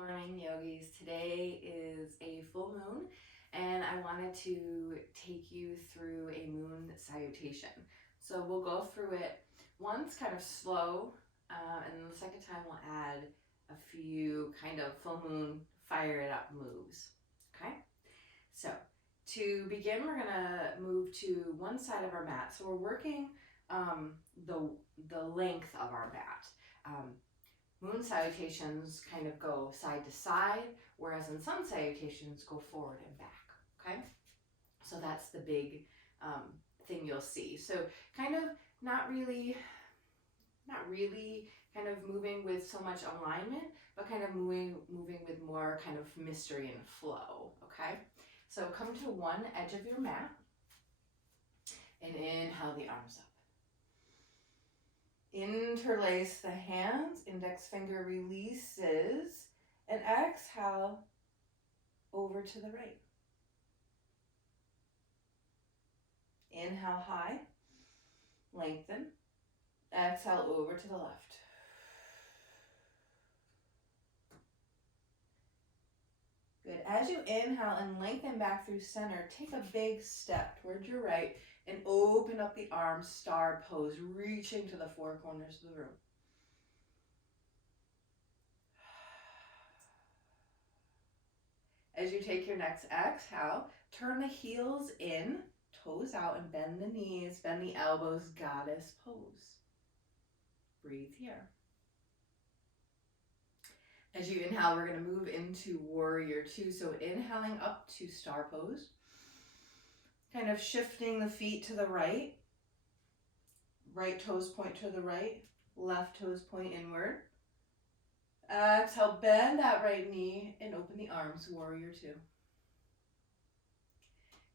morning, yogis. Today is a full moon, and I wanted to take you through a moon salutation. So we'll go through it once kind of slow, and then the second time we'll add a few kind of full moon fire it up moves. Okay? So to begin, we're gonna move to one side of our mat. So we're working the length of our mat. Moon salutations kind of go side to side, whereas in sun salutations go forward and back, okay? So that's the big thing you'll see. So kind of not really kind of moving with so much alignment, but kind of moving with more kind of mystery and flow, okay? So come to one edge of your mat and inhale the arms up. Interlace the hands, index finger releases, and exhale over to the right. Inhale high, lengthen, exhale over to the left. Good. As you inhale and lengthen back through center, take a big step towards your right and open up the arms, star pose, reaching to the four corners of the room. As you take your next exhale, turn the heels in, toes out, and bend the knees, bend the elbows, goddess pose. Breathe here. As you inhale, we're going to move into warrior two. So inhaling up to star pose. Kind of shifting the feet to the right. Right toes point to the right. Left toes point inward. Exhale, bend that right knee and open the arms, warrior two.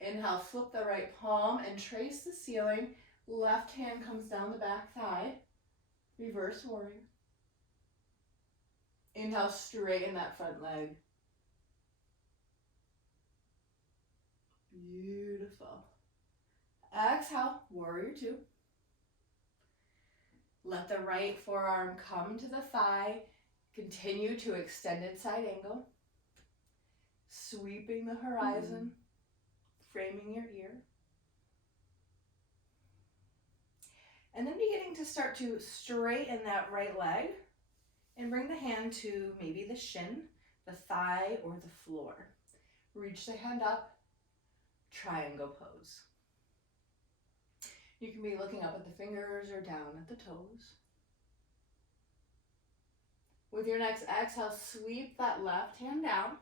Inhale, flip the right palm and trace the ceiling. Left hand comes down the back thigh. Reverse warrior. Inhale, straighten that front leg. Beautiful. Exhale, warrior two. Let the right forearm come to the thigh. Continue to extended side angle. Sweeping the horizon, framing your ear. And then beginning to start to straighten that right leg and bring the hand to maybe the shin, the thigh, or the floor. Reach the hand up, triangle pose. You can be looking up at the fingers or down at the toes. With your next exhale, sweep that left hand down.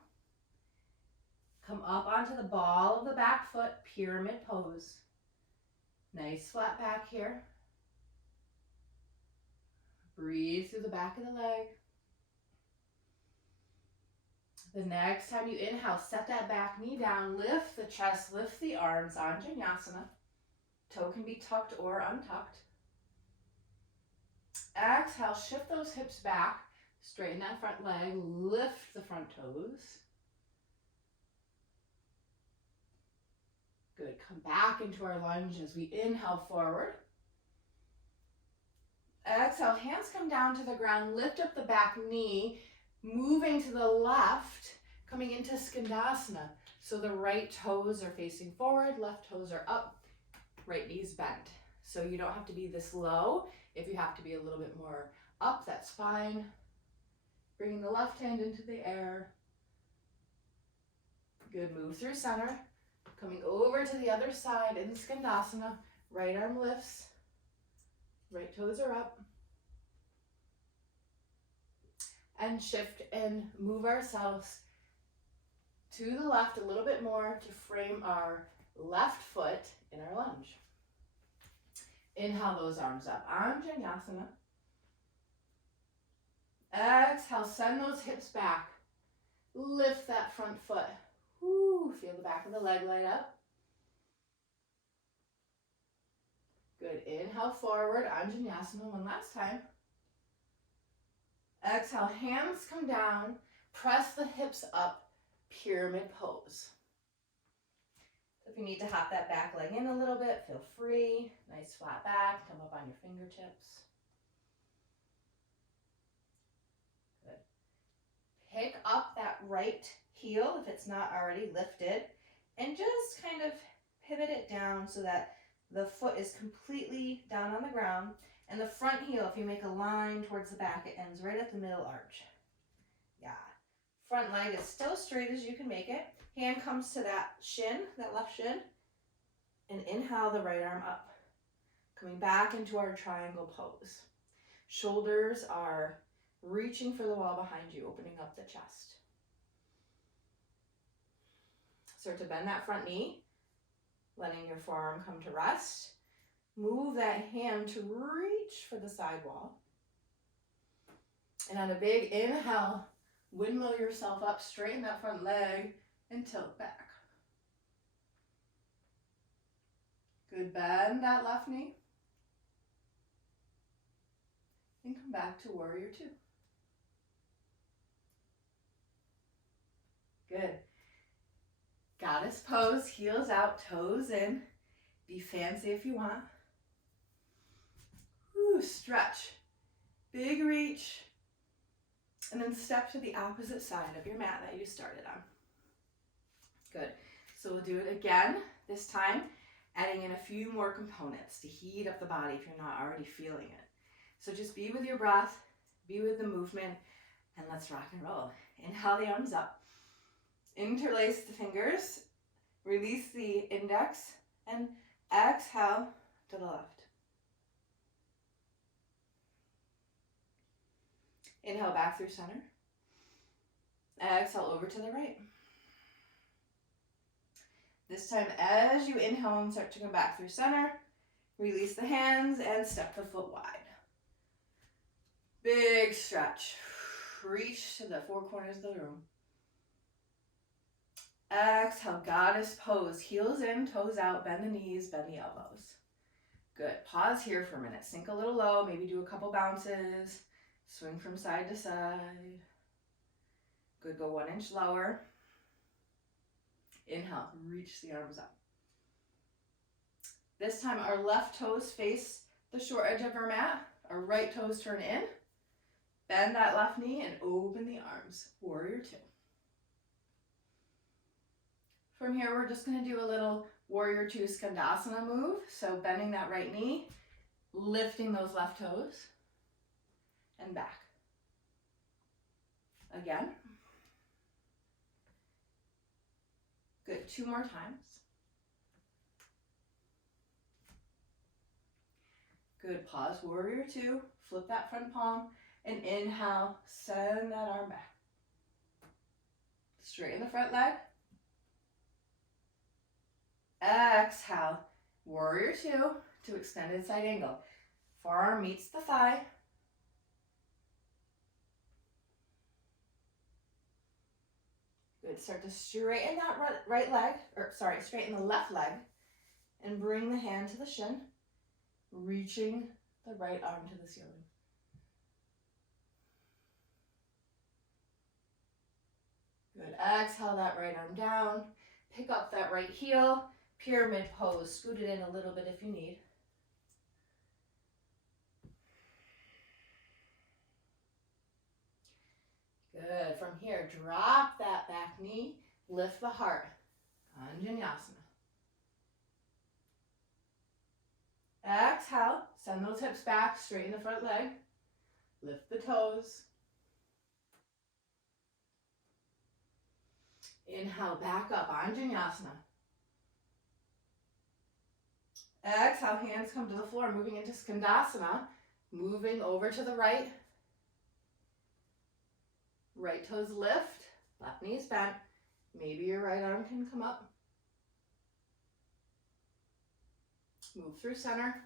Come up onto the ball of the back foot, pyramid pose. Nice flat back here. Breathe through the back of the leg. The next time you inhale, set that back knee down, lift the chest, lift the arms, Anjaneyasana. Toe can be tucked or untucked. Exhale, shift those hips back, straighten that front leg, lift the front toes. Good, come back into our lunge as we inhale forward. Exhale, hands come down to the ground, lift up the back knee, moving to the left, coming into Skandasana. So the right toes are facing forward, left toes are up, right knee's bent. So you don't have to be this low. If you have to be a little bit more up, that's fine. Bringing the left hand into the air. Good, move through center. Coming over to the other side in Skandasana. Right arm lifts. Right toes are up. And shift and move ourselves to the left a little bit more to frame our left foot in our lunge. Inhale those arms up, Anjaneyasana. Exhale, send those hips back. Lift that front foot. Woo, feel the back of the leg light up. Good, inhale forward, Anjaneyasana one last time. Exhale, hands come down, press the hips up, pyramid pose. If you need to hop that back leg in a little bit, feel free. Nice flat back, come up on your fingertips. Good. Pick right heel, if it's not already lifted, and just kind of pivot it down so that the foot is completely down on the ground. And the front heel, if you make a line towards the back, it ends right at the middle arch. Yeah. Front leg is still straight as you can make it. Hand comes to that shin, that left shin, and inhale the right arm up. Coming back into our triangle pose. Shoulders are reaching for the wall behind you, opening up the chest. Start to bend that front knee, letting your forearm come to rest. Move that hand to reach for the side wall. And on a big inhale, windmill yourself up, straighten that front leg, and tilt back. Good, bend that left knee. And come back to warrior two. Good. Goddess pose, heels out, toes in. Be fancy if you want. Woo, stretch. Big reach. And then step to the opposite side of your mat that you started on. Good. So we'll do it again, this time adding in a few more components to heat up the body if you're not already feeling it. So just be with your breath, be with the movement, and let's rock and roll. Inhale the arms up. Interlace the fingers. Release the index and exhale to the left. Inhale back through center. Exhale over to the right. This time, as you inhale and start to come back through center, release the hands and step the foot wide. Big stretch. Reach to the four corners of the room. Exhale, goddess pose. Heels in, toes out, bend the knees, bend the elbows. Good. Pause here for a minute. Sink a little low, maybe do a couple bounces. Swing from side to side. Good, go 1 inch lower. Inhale, reach the arms up. This time our left toes face the short edge of our mat. Our right toes turn in. Bend that left knee and open the arms. Warrior two. From here, we're just going to do a little warrior two skandasana move. So bending that right knee, lifting those left toes, and back. Again. Good, 2 more times. Good, pause, warrior two, flip that front palm, and inhale, send that arm back. Straighten the front leg. Exhale, warrior two to extended side angle. Forearm meets the thigh. Good, start to straighten that right leg, straighten the left leg, and bring the hand to the shin, reaching the right arm to the ceiling. Good, exhale that right arm down, pick up that right heel, pyramid pose, scoot it in a little bit if you need. Good, from here, drop that back knee, lift the heart, Anjaneyasana. Exhale, send those hips back, straighten the front leg, lift the toes. Inhale, back up, Anjaneyasana. Exhale, hands come to the floor, moving into skandasana, moving over to the right. Right toes lift, left knee's bent. Maybe your right arm can come up. Move through center.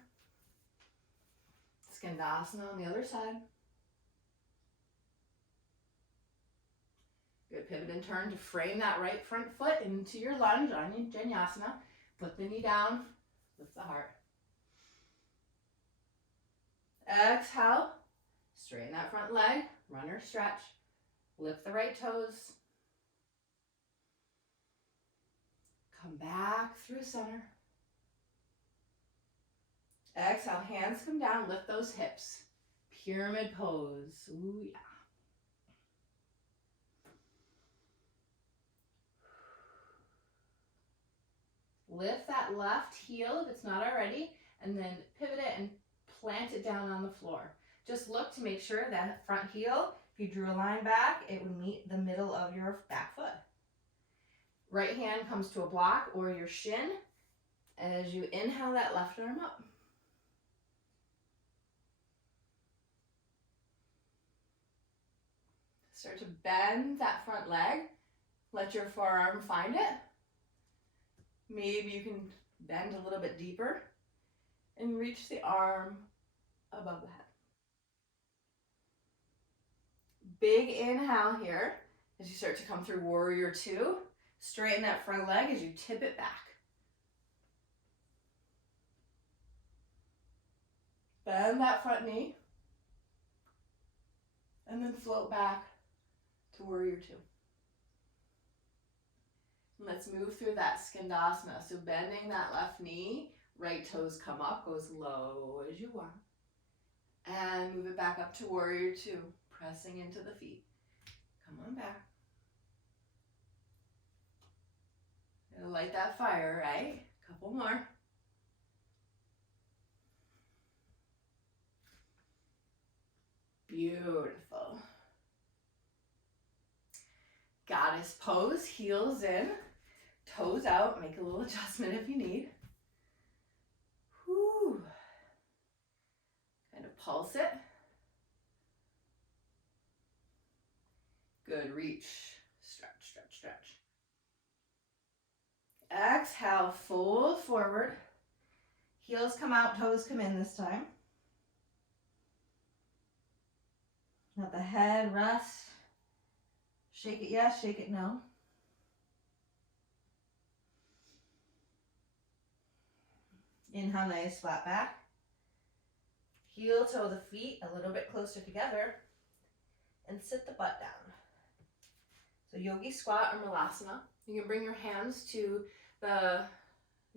Skandasana on the other side. Good, pivot and turn to frame that right front foot into your lunge, Anjaneyasana. Put the knee down, lift the heart. Exhale, straighten that front leg, runner stretch. Lift the right toes. Come back through center. Exhale, hands come down, lift those hips. Pyramid pose. Ooh, yeah. lift that left heel if it's not already, and then pivot it and plant it down on the floor. Just look to make sure that front heel, if you drew a line back, it would meet the middle of your back foot. Right hand comes to a block or your shin as you inhale that left arm up. Start to bend that front leg. Let your forearm find it. Maybe you can bend a little bit deeper and reach the arm above the head. Big inhale here as you start to come through warrior two. Straighten that front leg as you tip it back. Bend that front knee. And then float back to warrior two. Let's move through that skandasana. So bending that left knee, right toes come up, go as low as you want. And move it back up to warrior two, pressing into the feet. Come on back. Gotta light that fire, right? Couple more. Beautiful. Goddess pose, heels in, toes out. Make a little adjustment if you need. Whew. Kind of pulse it. Good, reach, stretch, stretch, stretch. Exhale, fold forward. Heels come out, toes come in this time. Let the head rest. Shake it yes, shake it no. Inhale, nice flat back. Heel toe the feet a little bit closer together and sit the butt down. So yogi squat or malasana. You can bring your hands to the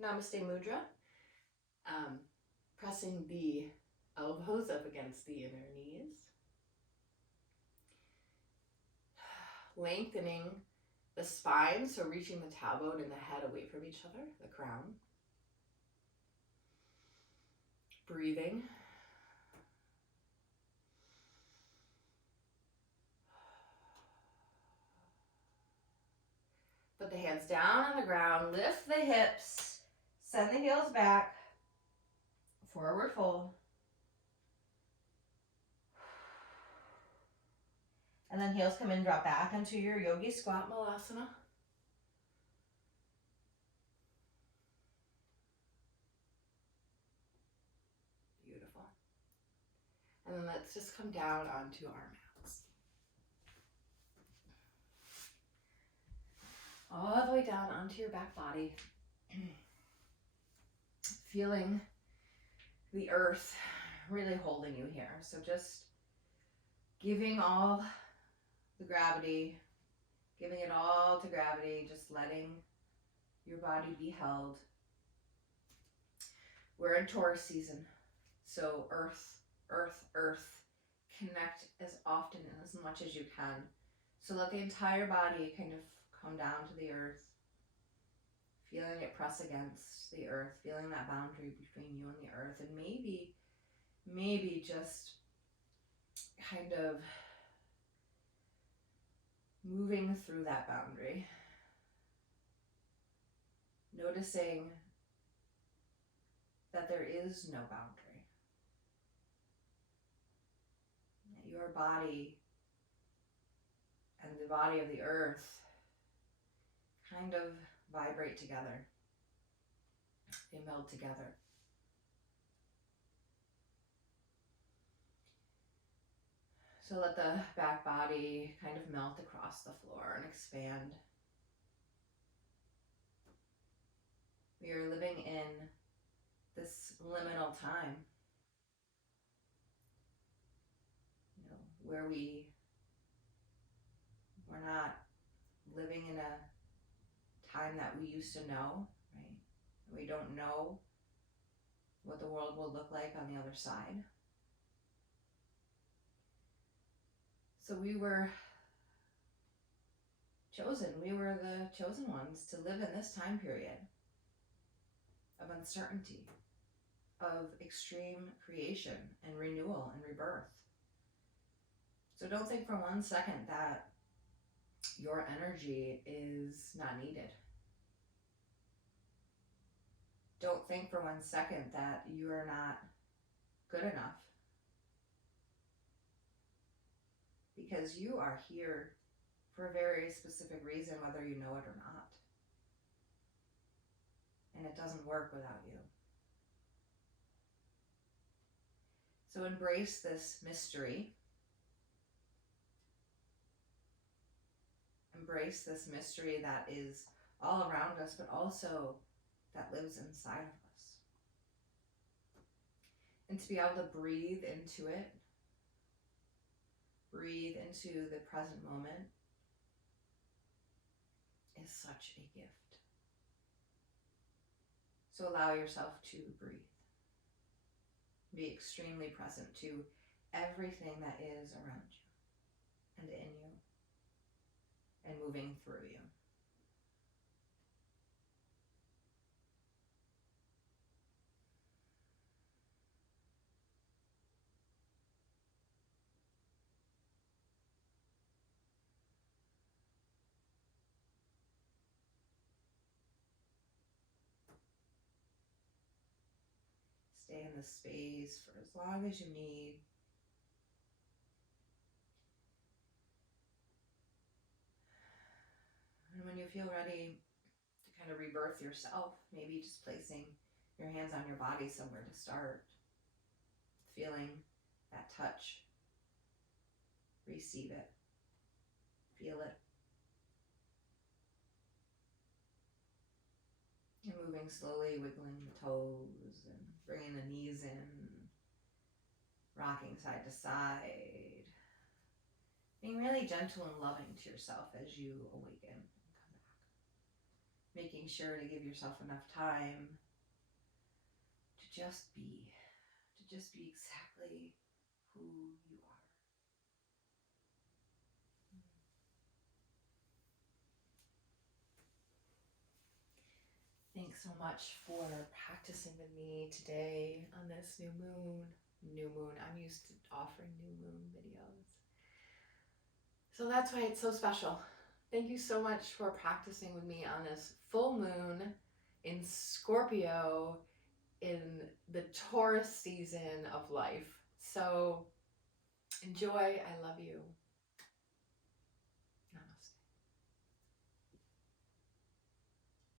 Namaste Mudra, pressing the elbows up against the inner knees. Lengthening the spine, so reaching the tailbone and the head away from each other, the crown. Breathing. Put the hands down on the ground, lift the hips, send the heels back, forward fold. And then heels come in, drop back into your yogi squat malasana. Beautiful. And then let's just come down onto our mats. All the way down onto your back body. Feeling the earth really holding you here. So just giving all the gravity, giving it all to gravity, just letting your body be held. We're in Taurus season, so earth, earth, earth, connect as often and as much as you can. So let the entire body kind of come down to the earth, feeling it press against the earth, feeling that boundary between you and the earth, and maybe just kind of moving through that boundary, noticing that there is no boundary. Your body and the body of the earth kind of vibrate together. They meld together. So let the back body kind of melt across the floor and expand. We are living in this liminal time, where we're not living in a time that we used to know, right? We don't know what the world will look like on the other side. So we were chosen. We were the chosen ones to live in this time period. of uncertainty, of extreme creation and renewal and rebirth. So don't think for 1 second that your energy is not needed. Don't think for 1 second that you are not good enough. Because you are here for a very specific reason, whether you know it or not. And it doesn't work without you. So embrace this mystery. Embrace this mystery that is all around us, but also that lives inside of us. And to be able to breathe into it, breathe into the present moment, is such a gift. So allow yourself to breathe. Be extremely present to everything that is around you and in you and moving through you. Stay in this space for as long as you need. And when you feel ready to kind of rebirth yourself, maybe just placing your hands on your body somewhere to start, feeling that touch, receive it, feel it. And moving slowly, wiggling the toes and bringing the knees in, rocking side to side, being really gentle and loving to yourself as you awaken and come back. Making sure to give yourself enough time to just be exactly who you are. Thanks so much for practicing with me today on this new moon. I'm used to offering new moon videos. So that's why it's so special. Thank you so much for practicing with me on this full moon in Scorpio in the Taurus season of life. So enjoy. I love you.